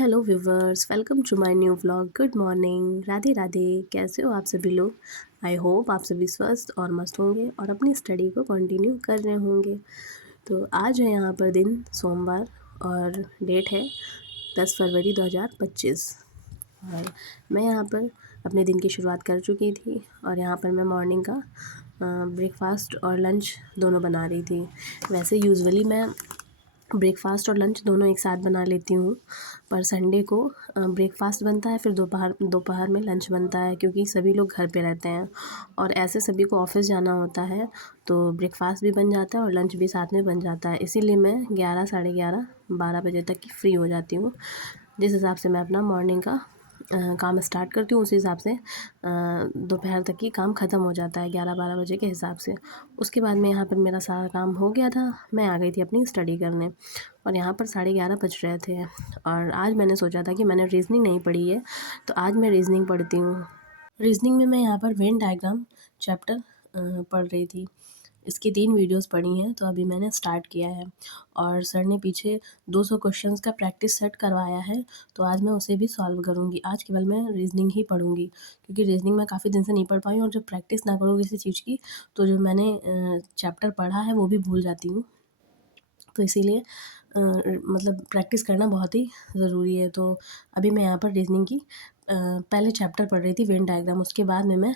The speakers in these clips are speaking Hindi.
Hello viewers, welcome to my new vlog. Good morning, Radhe Radhe. कैसे हो आप सभी लोग? आई होप आप सभी स्वस्थ और मस्त होंगे और अपनी स्टडी को कंटिन्यू कर रहे होंगे। तो आज है यहाँ पर दिन सोमवार और डेट है 10 फरवरी 2025 और मैं यहाँ पर अपने दिन की शुरुआत कर चुकी थी और यहाँ पर मैं मॉर्निंग का ब्रेकफास्ट और लंच दोनों बना रही थी। वैसे यूजुअली मैं ब्रेकफ़ास्ट और लंच दोनों एक साथ बना लेती हूँ, पर संडे को ब्रेकफ़ास्ट बनता है, फिर दोपहर दोपहर में लंच बनता है, क्योंकि सभी लोग घर पे रहते हैं और ऐसे सभी को ऑफ़िस जाना होता है, तो ब्रेकफ़ास्ट भी बन जाता है और लंच भी साथ में बन जाता है। इसीलिए मैं 11 साढ़े 11 12 बजे तक की फ्री हो जाती हूँ, जिस हिसाब से मैं अपना मॉर्निंग का काम स्टार्ट करती हूँ। उसी हिसाब से दोपहर तक की काम ख़त्म हो जाता है 11-12 बजे के हिसाब से। उसके बाद में यहाँ पर मेरा सारा काम हो गया था, मैं आ गई थी अपनी स्टडी करने और यहाँ पर 11:30 बज रहे थे और आज मैंने सोचा था कि मैंने रीज़निंग नहीं पढ़ी है, तो आज मैं रीज़निंग पढ़ती हूँ। रीज़निंग में मैं यहाँ पर वेन डायग्राम चैप्टर पढ़ रही थी। इसकी 3 वीडियोस पढ़ी हैं, तो अभी मैंने स्टार्ट किया है और सर ने पीछे 200 क्वेश्चंस का प्रैक्टिस सेट करवाया है, तो आज मैं उसे भी सॉल्व करूँगी। आज केवल मैं रीज़निंग ही पढ़ूँगी, क्योंकि रीज़निंग मैं काफ़ी दिन से नहीं पढ़ पाई हूँ और जब प्रैक्टिस ना करो किसी चीज़ की, तो जो मैंने चैप्टर पढ़ा है वो भी भूल जाती हूँ। तो इसीलिए मतलब प्रैक्टिस करना बहुत ही ज़रूरी है। तो अभी मैं यहाँ पर रीज़निंग की पहले चैप्टर पढ़ रही थी वेन डायग्राम, उसके बाद में मैं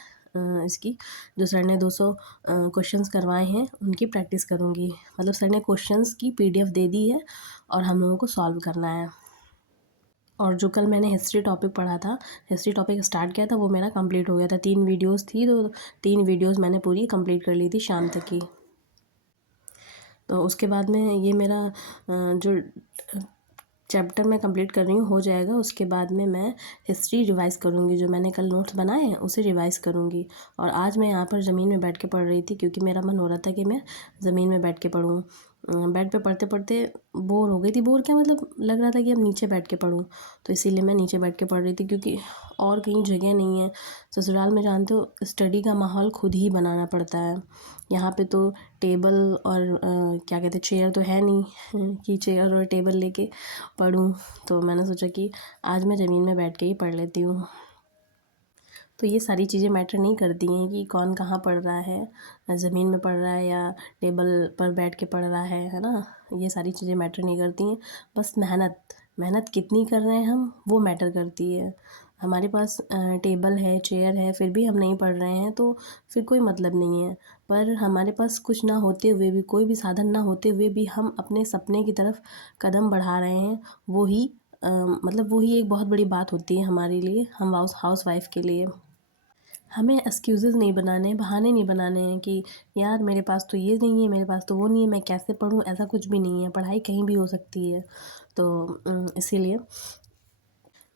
इसकी जो सर ने 200 क्वेश्चंस करवाए हैं उनकी प्रैक्टिस करूँगी। मतलब सर ने क्वेश्चंस की पीडीएफ दे दी है और हम लोगों को सॉल्व करना है। और जो कल मैंने हिस्ट्री टॉपिक पढ़ा था, हिस्ट्री टॉपिक स्टार्ट किया था, वो मेरा कंप्लीट हो गया था। 3 वीडियोज़ थी, तो 3 वीडियोज़ मैंने पूरी कंप्लीट कर ली थी शाम तक की। तो उसके बाद में ये मेरा जो चैप्टर मैं कंप्लीट कर रही हूँ हो जाएगा। उसके बाद में मैं हिस्ट्री रिवाइज़ करूँगी, जो मैंने कल नोट्स बनाए हैं उसे रिवाइज़ करूँगी। और आज मैं यहाँ पर ज़मीन में बैठ के पढ़ रही थी, क्योंकि मेरा मन हो रहा था कि मैं ज़मीन में बैठ के पढूँ। बेड पे पढ़ते पढ़ते बोर हो गई थी। बोर क्या, मतलब लग रहा था कि अब नीचे बैठ के पढूँ, तो इसीलिए मैं नीचे बैठ के पढ़ रही थी, क्योंकि और कहीं जगह नहीं है। ससुराल में जानते हो, स्टडी का माहौल खुद ही बनाना पड़ता है। यहाँ पे तो टेबल और क्या कहते हैं, चेयर तो है नहीं कि चेयर और टेबल लेके पढूँ। तो मैंने सोचा कि आज मैं ज़मीन में बैठ के ही पढ़ लेती हूँ। तो ये सारी चीज़ें मैटर नहीं करती हैं कि कौन कहाँ पढ़ रहा है, ज़मीन में पढ़ रहा है या टेबल पर बैठ के पढ़ रहा है ना? ये सारी चीज़ें मैटर नहीं करती हैं। बस मेहनत कितनी कर रहे हैं हम, वो मैटर करती है। हमारे पास टेबल है, चेयर है, फिर भी हम नहीं पढ़ रहे हैं, तो फिर कोई मतलब नहीं है। पर हमारे पास कुछ ना होते हुए भी, कोई भी साधन ना होते हुए भी हम अपने सपने की तरफ कदम बढ़ा रहे हैं, वो ही मतलब वो ही एक बहुत बड़ी बात होती है हमारे लिए, हम हाउसवाइफ़ के लिए। हमें एक्सक्यूज़ेज़ नहीं बनाने हैं, बहाने नहीं बनाने हैं कि यार मेरे पास तो ये नहीं है, मेरे पास तो वो नहीं है, मैं कैसे पढूँ? ऐसा कुछ भी नहीं है, पढ़ाई कहीं भी हो सकती है। तो इसीलिए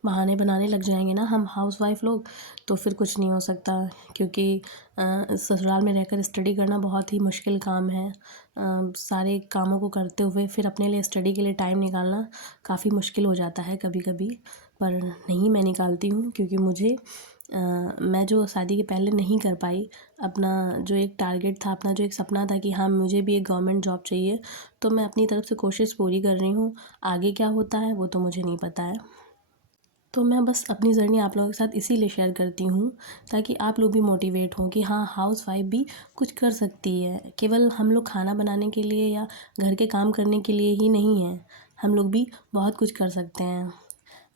बहाने बनाने लग जाएंगे ना हम हाउसवाइफ़ लोग, तो फिर कुछ नहीं हो सकता, क्योंकि ससुराल में रहकर स्टडी करना बहुत ही मुश्किल काम है। सारे कामों को करते हुए फिर अपने लिए स्टडी के लिए टाइम निकालना काफ़ी मुश्किल हो जाता है कभी कभी। पर नहीं, मैं निकालती हूँ, क्योंकि मुझे मैं जो शादी के पहले नहीं कर पाई, अपना जो एक टारगेट था, अपना जो एक सपना था कि हाँ मुझे भी एक गवर्नमेंट जॉब चाहिए, तो मैं अपनी तरफ से कोशिश पूरी कर रही हूँ। आगे क्या होता है वो तो मुझे नहीं पता है। तो मैं बस अपनी जर्नी आप लोगों के साथ इसीलिए शेयर करती हूँ, ताकि आप लोग भी मोटिवेट हों कि हाँ, हाउसवाइफ़ भी कुछ कर सकती है। केवल हम लोग खाना बनाने के लिए या घर के काम करने के लिए ही नहीं हैं, हम लोग भी बहुत कुछ कर सकते हैं।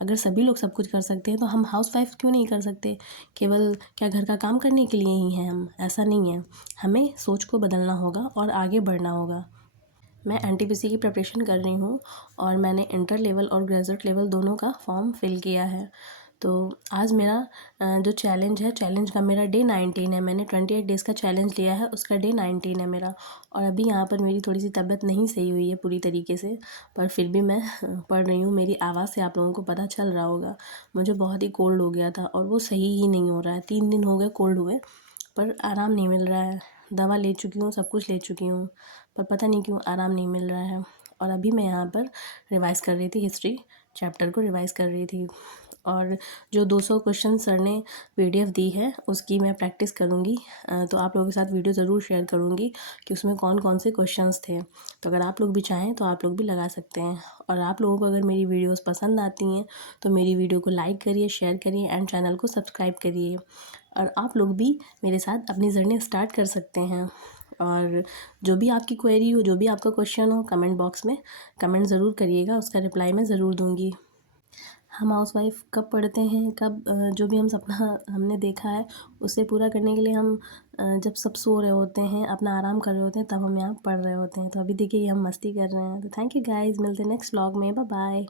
अगर सभी लोग सब कुछ कर सकते हैं, तो हम हाउसवाइफ़ क्यों नहीं कर सकते? केवल क्या घर का काम करने के लिए ही हैं हम? ऐसा नहीं है। हमें सोच को बदलना होगा और आगे बढ़ना होगा। मैं एनटीपीसी की प्रिपरेशन कर रही हूँ और मैंने इंटर लेवल और ग्रेजुएट लेवल दोनों का फॉर्म फिल किया है। तो आज मेरा जो चैलेंज है, चैलेंज का मेरा डे 19 है। मैंने 28 डेज़ का चैलेंज लिया है, उसका डे 19 है मेरा। और अभी यहाँ पर मेरी थोड़ी सी तबीयत नहीं सही हुई है पूरी तरीके से, पर फिर भी मैं पढ़ रही हूँ। मेरी आवाज़ से आप लोगों को पता चल रहा होगा, मुझे बहुत ही कोल्ड हो गया था और वो सही ही नहीं हो रहा है। 3 दिन हो गए कोल्ड हुए, पर आराम नहीं मिल रहा है। दवा ले चुकी हूँ, सब कुछ ले चुकी हूँ, पर पता नहीं क्यों आराम नहीं मिल रहा है। और अभी मैं यहाँ पर रिवाइज़ कर रही थी, हिस्ट्री चैप्टर को रिवाइज़ कर रही थी। और जो 200 क्वेश्चन सर ने पीडीएफ दी है उसकी मैं प्रैक्टिस करूँगी। तो आप लोगों के साथ वीडियो ज़रूर शेयर करूँगी कि उसमें कौन कौन से क्वेश्चंस थे। तो अगर आप लोग भी चाहें तो आप लोग भी लगा सकते हैं। और आप लोगों को अगर मेरी वीडियोस पसंद आती हैं तो मेरी वीडियो को लाइक करिए, शेयर करिए एंड चैनल को सब्सक्राइब करिए। और आप लोग भी मेरे साथ अपनी जर्नी स्टार्ट कर सकते हैं। और जो भी आपकी क्वेरी हो, जो भी आपका क्वेश्चन हो, कमेंट बॉक्स में कमेंट ज़रूर करिएगा, उसका रिप्लाई मैं ज़रूर दूँगी। हम हाउसवाइफ़ कब पढ़ते हैं, कब जो भी हम सपना हमने देखा है उसे पूरा करने के लिए हम जब सब सो रहे होते हैं, अपना आराम कर रहे होते हैं, तब हम यहाँ पढ़ रहे होते हैं। तो अभी देखिए ये हम मस्ती कर रहे हैं। तो थैंक यू गाइज़, मिलते हैं नेक्स्ट व्लॉग में। Bye bye.